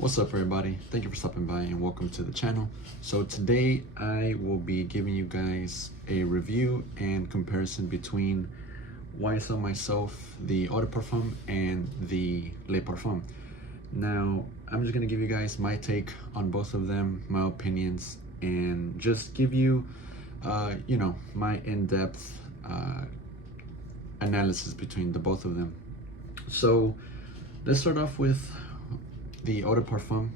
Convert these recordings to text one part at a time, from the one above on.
What's up everybody, thank you for stopping by and welcome to the channel. So today I will be giving you guys a review and comparison between YSL Myslf, the Eau de Parfum, and the Le Parfum. Now I'm just going to give you guys my take on both of them, my opinions, and just give you my in-depth analysis between the both of them. So let's start off with the Eau de Parfum.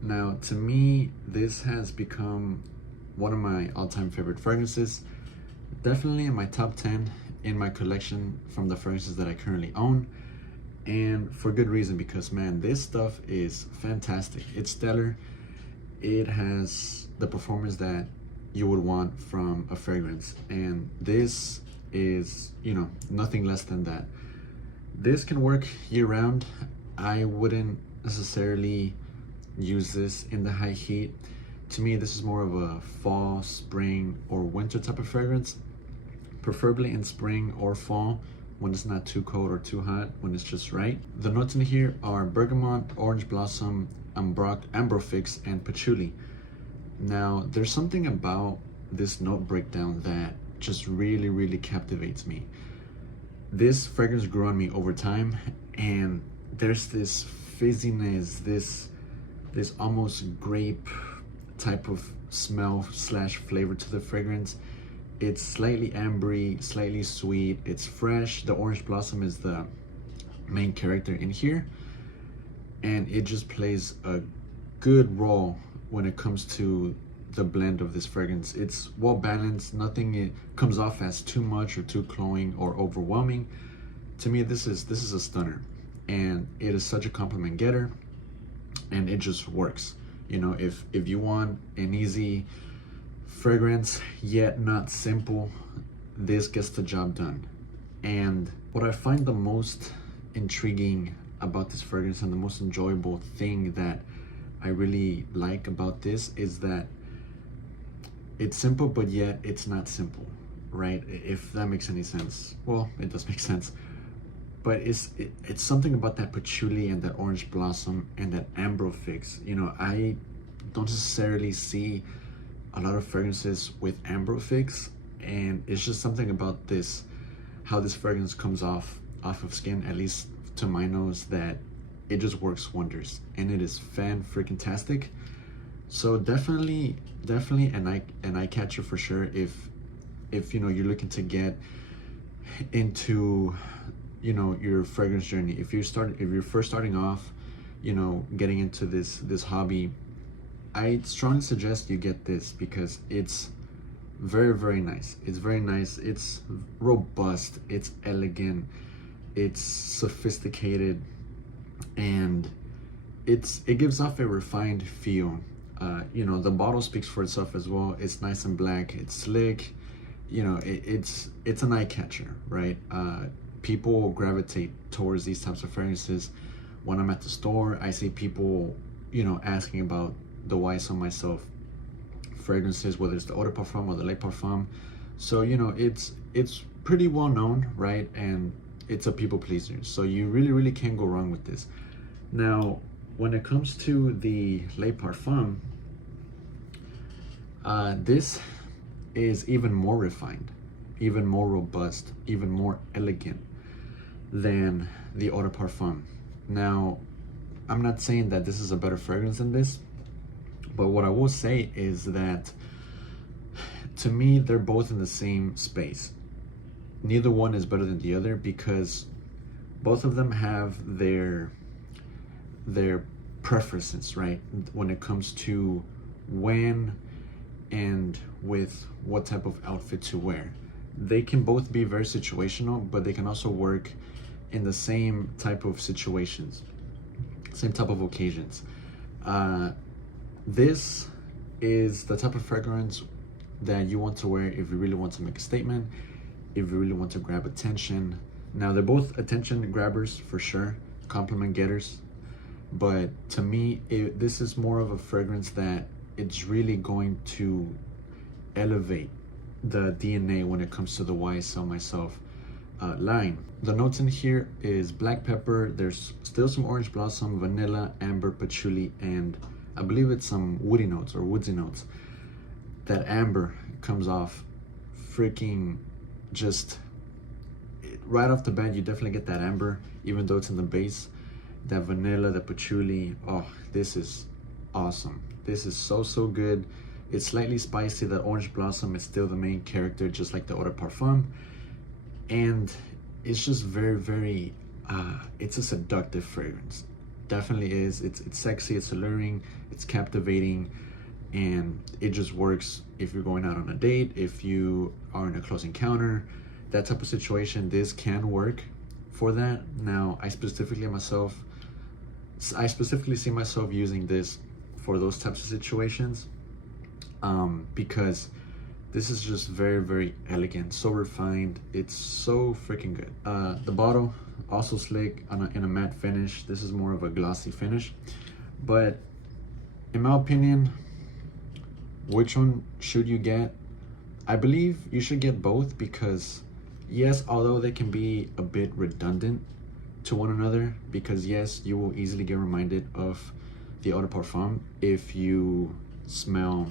Now, to me, this has become one of my all-time favorite fragrances. Definitely in my top 10 in my collection from the fragrances that I currently own. And for good reason, because man, this stuff is fantastic. It's stellar. It has the performance that you would want from a fragrance. And this is, nothing less than that. This can work year-round. I wouldn't necessarily use this in the high heat. To me, this is more of a fall, spring, or winter type of fragrance, preferably in spring or fall when it's not too cold or too hot, when it's just right. The notes in here are bergamot, orange blossom, ambrofix, and patchouli. Now, there's something about this note breakdown that just really captivates me. This fragrance grew on me over time, and there's this fizziness, this almost grape type of smell slash flavor to the fragrance. It's slightly ambery, slightly sweet, it's fresh. The orange blossom is the main character in here, and it just plays a good role when it comes to the blend of this fragrance. It's well balanced, nothing it comes off as too much or too cloying or overwhelming. To me, this is a stunner, and it is such a compliment getter, and it just works. If you want an easy fragrance yet not simple, this gets the job done. And what I find the most intriguing about this fragrance, and the most enjoyable thing that I really like about this, is that it's simple, but yet it's not simple, right? If that makes any sense. Well, it does make sense. But it's something about that patchouli and that orange blossom and that ambrofix. I don't necessarily see a lot of fragrances with ambrofix, and it's just something about this, how this fragrance comes off of skin, at least to my nose, that it just works wonders, and it is fan-freaking-tastic. So definitely an eye catcher for sure if you're looking to get into your fragrance journey. If you're first starting off, getting into this hobby, I strongly suggest you get this, because it's very nice. It's very nice. It's robust, it's elegant, it's sophisticated, and it gives off a refined feel. The bottle speaks for itself as well. It's nice and black, it's slick. It's an eye catcher, right? People gravitate towards these types of fragrances. When I'm at the store, I see people asking about the YSL Myslf fragrances, whether it's the Eau de Parfum or the Le Parfum. So it's pretty well known, right? And it's a people pleaser, so you really can't go wrong with this. Now, when it comes to the Le Parfum, this is even more refined, even more robust, even more elegant than the Eau de Parfum. Now, I'm not saying that this is a better fragrance than this, but what I will say is that to me, they're both in the same space. Neither one is better than the other, because both of them have their preferences, right? When it comes to when and with what type of outfit to wear. They can both be very situational, but they can also work in the same type of situations, same type of occasions. This is the type of fragrance that you want to wear if you really want to make a statement, if you really want to grab attention. Now, they're both attention grabbers for sure, compliment getters, but to me, this is more of a fragrance that it's really going to elevate the DNA when it comes to the YSL Myslf line. The notes in here is black pepper, there's still some orange blossom, vanilla, amber, patchouli, and I believe it's some woody notes or woodsy notes. That amber comes off freaking just right off the bat. You definitely get that amber, even though it's in the base. That vanilla, the patchouli, oh, this is awesome. This is so good. It's slightly spicy. That orange blossom is still the main character, just like the Eau de Parfum. And it's just very, it's a seductive fragrance. Definitely is. It's sexy, it's alluring, it's captivating, and it just works if you're going out on a date, if you are in a close encounter, that type of situation. This can work for that. Now, I specifically see myself using this for those types of situations, because this is just very elegant, so refined. It's so freaking good. The bottle also slick in a matte finish. This is more of a glossy finish, but in my opinion, which one should you get? I believe you should get both, because yes, although they can be a bit redundant to one another, because yes, you will easily get reminded of the Eau de Parfum if you smell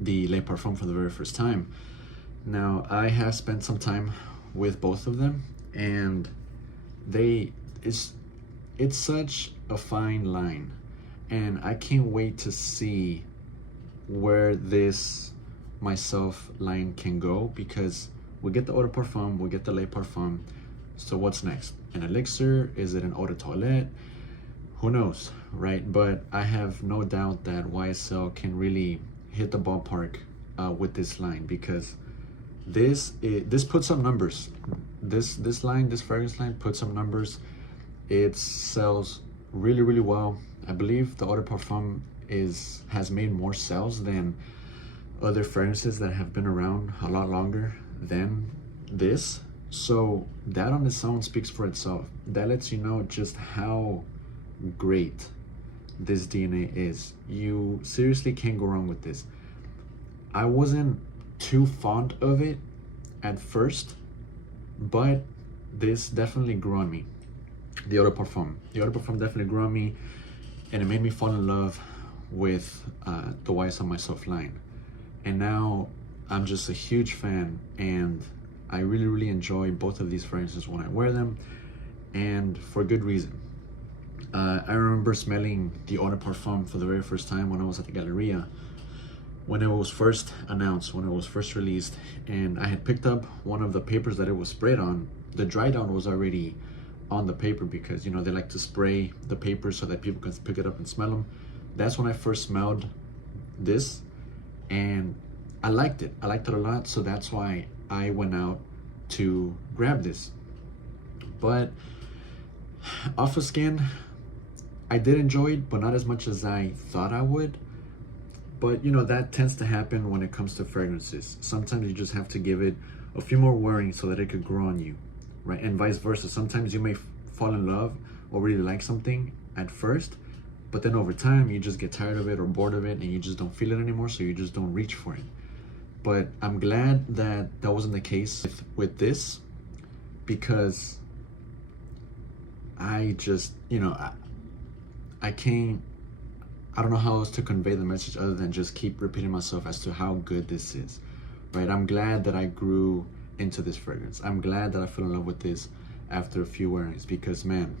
the Le Parfum for the very first time. Now, I have spent some time with both of them, and it's such a fine line, and I can't wait to see where this Myslf line can go, because we get the Eau de Parfum, we get the Le Parfum, so what's next? An elixir? Is it an eau de toilette? Who knows, right? But I have no doubt that YSL can really hit the ballpark with this line, because this puts up numbers. This fragrance line puts up numbers. It sells really well. I believe the Eau de Parfum has made more sales than other fragrances that have been around a lot longer than this. So that on its own speaks for itself. That lets you know just how great this DNA is. You seriously can't go wrong with this. I wasn't too fond of it at first, but this definitely grew on me. The Eau de Parfum. The Eau de Parfum definitely grew on me, and it made me fall in love with the YSL Myslf line. And now I'm just a huge fan, and I really enjoy both of these fragrances when I wear them, and for good reason. I remember smelling the Eau de Parfum for the very first time when I was at the Galleria, when it was first announced, when it was first released, and I had picked up one of the papers that it was sprayed on. The dry down was already on the paper, because you know they like to spray the paper so that people can pick it up and smell them. That's when I first smelled this, and I liked it. I liked it a lot, so that's why I went out to grab this. But off of skin, I did enjoy it, but not as much as I thought I would. But you know, that tends to happen when it comes to fragrances. Sometimes you just have to give it a few more wearing so that it could grow on you, right? And vice versa. Sometimes you may fall in love or really like something at first, but then over time you just get tired of it or bored of it, and you just don't feel it anymore, so you just don't reach for it. But I'm glad that that wasn't the case with this, because I just, you know, I don't know how else to convey the message other than just keep repeating myself as to how good this is, right? I'm glad that I grew into this fragrance. I'm glad that I fell in love with this after a few wearings, because man,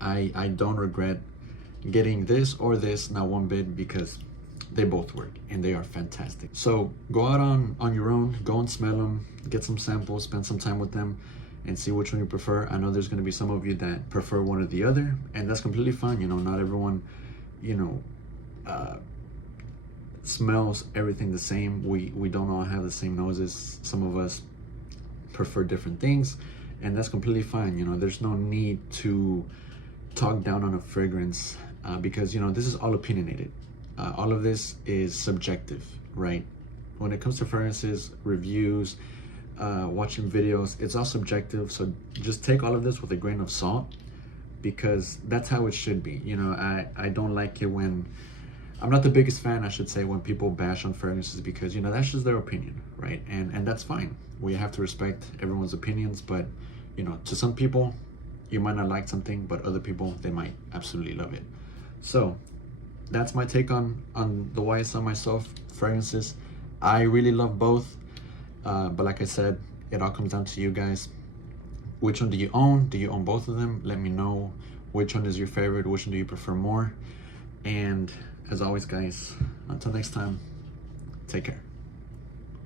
I don't regret getting this or this, not one bit, because they both work and they are fantastic. So go out on your own, go and smell them, get some samples, spend some time with them, and see which one you prefer. I know there's going to be some of you that prefer one or the other, and that's completely fine. You know, not everyone, you know, smells everything the same. We don't all have the same noses. Some of us prefer different things, and that's completely fine. You know, there's no need to talk down on a fragrance, because you know, this is all opinionated. All of this is subjective, right? When it comes to fragrances, reviews, watching videos, it's all subjective. So just take all of this with a grain of salt, because that's how it should be. You know, I don't like it when I'm not the biggest fan, I should say, when people bash on fragrances, because you know that's just their opinion, right? And that's fine. We have to respect everyone's opinions, but you know, to some people, you might not like something, but other people, they might absolutely love it. So that's my take on the YSL Myslf fragrances. I really love both, but like I said, it all comes down to you guys. Which one do you own? Do you own both of them? Let me know which one is your favorite, which one do you prefer more. And as always, guys, until next time, take care.